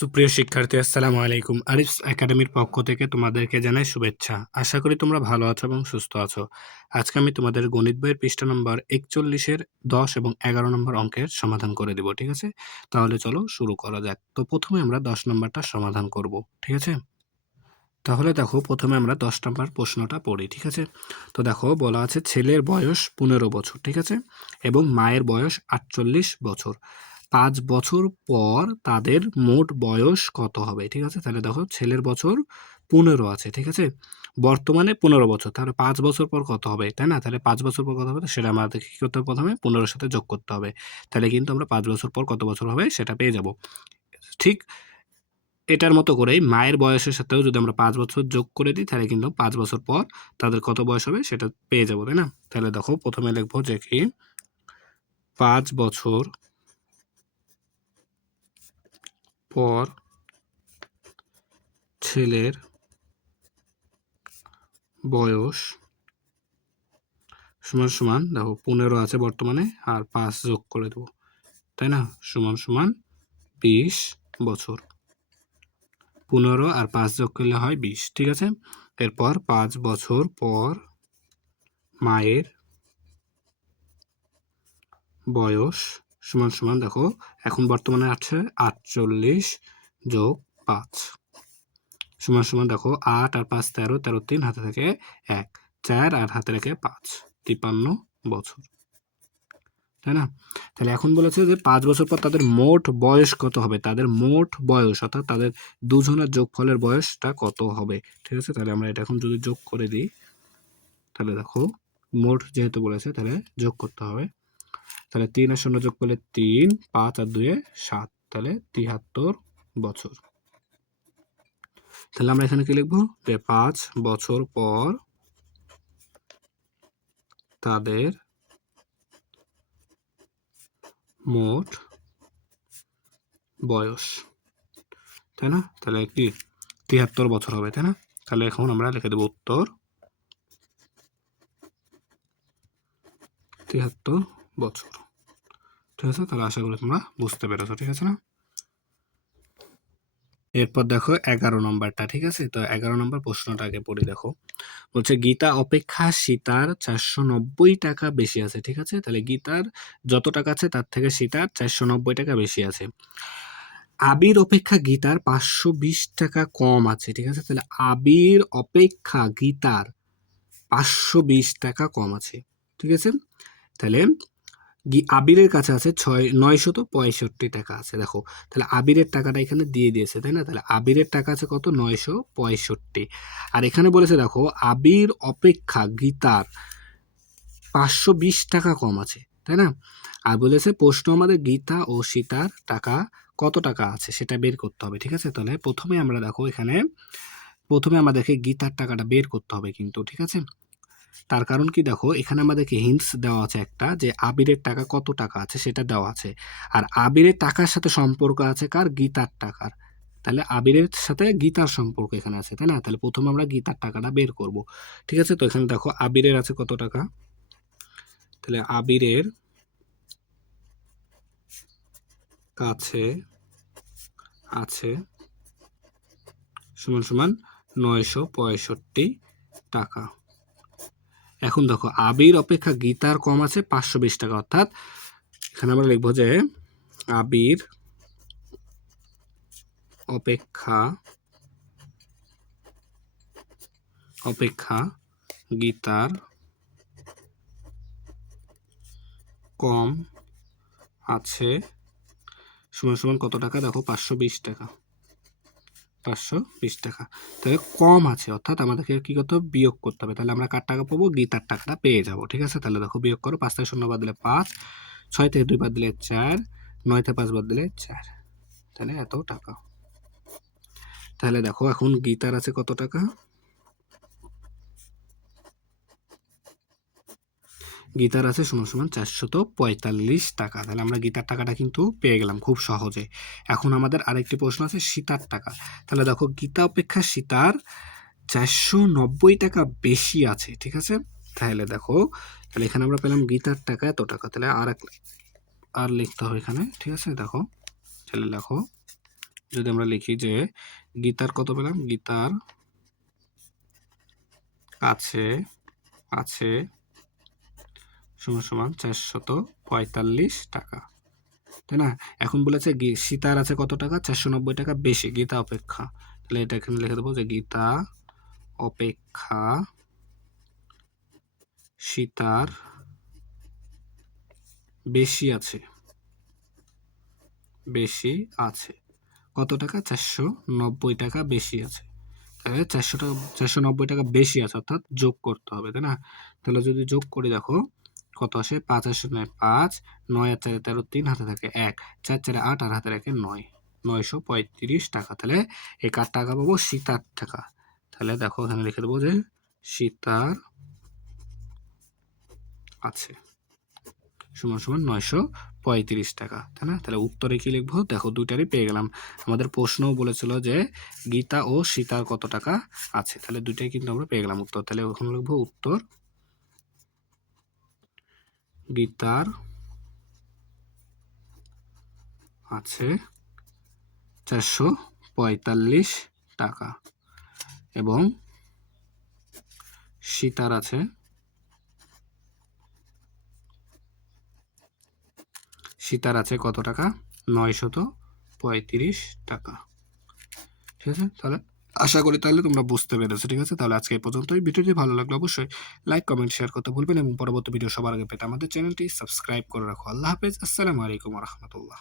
সুপ্রিয় শিক্ষার্থী, আসসালামু আলাইকুম। আরিফস একাডেমির পক্ষ থেকে তোমাদেরকে জানাই শুভেচ্ছা। আশা করি তোমরা ভালো আছো এবং সুস্থ আছো। আজকে আমি তোমাদের গণিত বইয়ের পৃষ্ঠা নম্বর ৪১-এর ১০ এবং ১১ নম্বর অঙ্কের সমাধান করে দিব, ঠিক আছে? তাহলে চলো শুরু করা যাক। তো প্রথমে আমরা ১০ নম্বরটা সমাধান করব, ঠিক আছে? তাহলে দেখো, প্রথমে আমরা ১০ নম্বর প্রশ্নটা পড়ি, ঠিক আছে? তো দেখো, বলা আছে ছেলের বয়স ১৫ বছর, ঠিক আছে? এবং মায়ের বয়স ৪৮ বছর। ৫ বছর পর তাদের মোট বয়স কত হবে, ঠিক আছে? তাহলে দেখো, ছেলের বছর ১৫ আছে, ঠিক আছে? বর্তমানে ১৫ বছর, তাহলে ৫ বছর পর কত হবে, তাই না? তাহলে ৫ বছর পর কত হবে, সেটা আমাদের কি করতে হবে? প্রথমে ১৫ সাথে যোগ করতে হবে। তাহলে কিন্তু আমরা ৫ বছর পর কত বছর হবে সেটা পেয়ে যাব। ঠিক এটার মতো করেই মায়ের বয়সের সাথেও যদি আমরা ৫ বছর যোগ করে দিই, তাহলে কিন্তু ৫ বছর পর তাদের কত বয়স হবে সেটা পেয়ে যাবো, তাই না? তাহলে দেখো, প্রথমে লিখবো যে কি ৫ বছর পর ছেলের বয়স সমান সমান, দেখো ১৫ আছে বর্তমানে, আর ৫ যোগ করে দেবো, তাই না? সমান সমান ২০ বছর। ১৫ আর ৫ যোগ করলে হয় ২০, ঠিক আছে? এরপর ৫ বছর পর মায়ের বয়স সমান সমান, দেখো এখন বর্তমানে আছে ৪৮ যোগ ৫ সমান সমান, দেখো ৮ আর ৫ ১৩, ১৩ ৩ হাতে থেকে ১, ৪ আর হাতে রেখে ৫, ৫৩ বছর, তাই না? তাহলে এখন বলেছে যে ৫ বছর পর তাদের মোট বয়স কত হবে, তাদের মোট বয়স অর্থাৎ তাদের দুজনের যোগফলের বয়সটা কত হবে, ঠিক আছে? তাহলে আমরা এটা এখন যদি যোগ করে দিই, তাহলে দেখো মোট যেহেতু বলেছে তাহলে যোগ করতে হবে। তাহলে ৩ আর ০ যোগ করলে ৩, ৫ আর ২ ৭, তাহলে ৭৩ বছর। তাহলে আমরা এখানে কি লিখবো, যে ৫ বছর পর তাদের মোট বয়স, তাই না? তাহলে কি ৭৩ বছর হবে, তাই না? তাহলে এখন আমরা লিখে দেবো উত্তর ৭৩ বছর, ঠিক আছে? তাহলে আশা করি তোমরা বুঝতে পেরেছো, ঠিক আছে না? এরপর দেখো ১১ নম্বরটা, ঠিক আছে? তো ১১ নম্বর প্রশ্নটা আগে পড়ি, দেখো বলছে গীতা অপেক্ষা সীতার ৪৯০ টাকা বেশি আছে, ঠিক আছে? তাহলে গীতার যত টাকা আছে তার থেকে সীতার ৪৯০ টাকা বেশি আছে। আবির অপেক্ষা গীতার ৫২০ টাকা কম আছে, ঠিক আছে? তাহলে আবির অপেক্ষা গীতার ৫২০ টাকা কম আছে, ঠিক আছে? তাহলে আবিরের কাছে আছে ৯৬৫ টাকা আছে, দেখো তাহলে আবিরের টাকাটা এখানে দিয়ে দিয়েছে, তাই না? তাহলে আবিরের টাকা আছে কত, ৯৬৫। আর এখানে বলেছে দেখো আবির অপেক্ষা গীতার ৫২০ টাকা কম আছে, তাই না? আর বলেছে প্রশ্ন আমাদের গীতা ও সীতার টাকা কত টাকা আছে সেটা বের করতে হবে, ঠিক আছে? তাহলে প্রথমে আমরা দেখো এখানে প্রথমে আমাদেরকে গীতার টাকাটা বের করতে হবে কিন্তু, ঠিক আছে? তার কারণ কি, দেখো এখানে আমাদেরকে হিন্টস দেওয়া আছে একটা, যে আবিরের টাকা কত টাকা আছে সেটা দেওয়া আছে, আর আবিরের টাকার সাথে সম্পর্ক আছে কার, গীতার টাকার। তাহলে আবিরের সাথে গীতার সম্পর্ক এখানে আছে, তাই না? তাহলে প্রথমে আমরা গীতার টাকাটা বের করব, ঠিক আছে? তো এখানে দেখো আবিরের আছে কত টাকা, তাহলে আবিরের কাছে আছে সমান সমান ৯৬৫ টাকা। এখন দেখো আবির অপেক্ষা গীতার কম আছে ৫২০ টাকা, অর্থাৎ এখানে আমরা লিখবো যে আবির অপেক্ষা গীতার কম আছে সমান সমান কত টাকা, দেখো ৫২০ টাকা, ৫২০ টাকা। তাহলে কম আছে অর্থাৎ আমাদেরকে কি করতে হবে, বিয়োগ করতে হবে। তাহলে আমরা কার টাকা পাবো, গীতার টাকাটা পেয়ে যাবো, ঠিক আছে? তাহলে দেখো বিয়োগ করো, ৫ থেকে ০ বাদ দিলে ৫, ৬ থেকে ২ বাদ দিলে ৪, ৯ থেকে ৫ বাদ দিলে ৪, তাহলে এত টাকা। তাহলে দেখো এখন গীতার আছে কত টাকা, গীতার আছে সমান সমান ৪৪৫ টাকা। তাহলে আমরা গীতার টাকাটা কিন্তু পেয়ে গেলাম খুব সহজে। এখন আমাদের আরেকটি প্রশ্ন আছে সীতার টাকা। তাহলে দেখো গীতা অপেক্ষা সীতার ৪৯০ টাকা বেশি আছে, ঠিক আছে? তাহলে দেখো, তাহলে এখানে আমরা পেলাম গীতার টাকা এত টাকা, তাহলে আর লিখতে হবে এখানে, ঠিক আছে? দেখো তাহলে দেখো যদি আমরা লিখি যে গীতার কত পেলাম, গীতার কাছে আছে সমান সমান 445 টাকা, তাই না? এখন বলেছে সীতার আছে কত টাকা, 490 টাকা বেশি গীতা অপেক্ষা। তাহলে এটা এখানে লিখে দেবো যে গীতা অপেক্ষা সীতার বেশি আছে, বেশি আছে কত টাকা, 490 টাকা বেশি আছে। তাহলে 490 টাকা বেশি আছে, অর্থাৎ যোগ করতে হবে, তাই না? তাহলে যদি যোগ করি দেখো কত আসে, 5 আসে 9, 5 9 আর 4 13, 3 হাতে থাকে 1, 4 4 8 আর হাতে রাখে 9, 935 টাকা। তাহলে এই কার টাকা পাবো, সীতার টাকা। তাহলে দেখো এখানে লিখে দেবো যে সীতার আছে সমান সমান 935 টাকা, তাই না? তাহলে উত্তরে কি লিখবো, দেখো দুইটারই পেয়ে গেলাম। আমাদের প্রশ্নও বলেছিল যে গীতা ও সীতার কত টাকা আছে, তাহলে দুইটাই কিন্তু আমরা পেয়ে গেলাম উত্তর। তাহলে ওখানে লিখবো উত্তর গীতার আছে 445 টাকা এবং সীতার আছে কত টাকা, 935 টাকা। ঠিক আছে, তাহলে আশা করি তাহলে তোমরা বুঝতে পেরেছো। ঠিক আছে, তাহলে আজকে এই পর্যন্তই। ভিডিওটি ভালো লাগলে অবশ্যই লাইক কমেন্ট শেয়ার করতে ভুলবেন এবং পরবর্তী ভিডিও সবার আগে পেতে আমাদের চ্যানেলটি সাবস্ক্রাইব করে রাখো। আল্লাহ হাফেজ, আসসালামু আলাইকুম ওয়া রাহমাতুল্লাহ।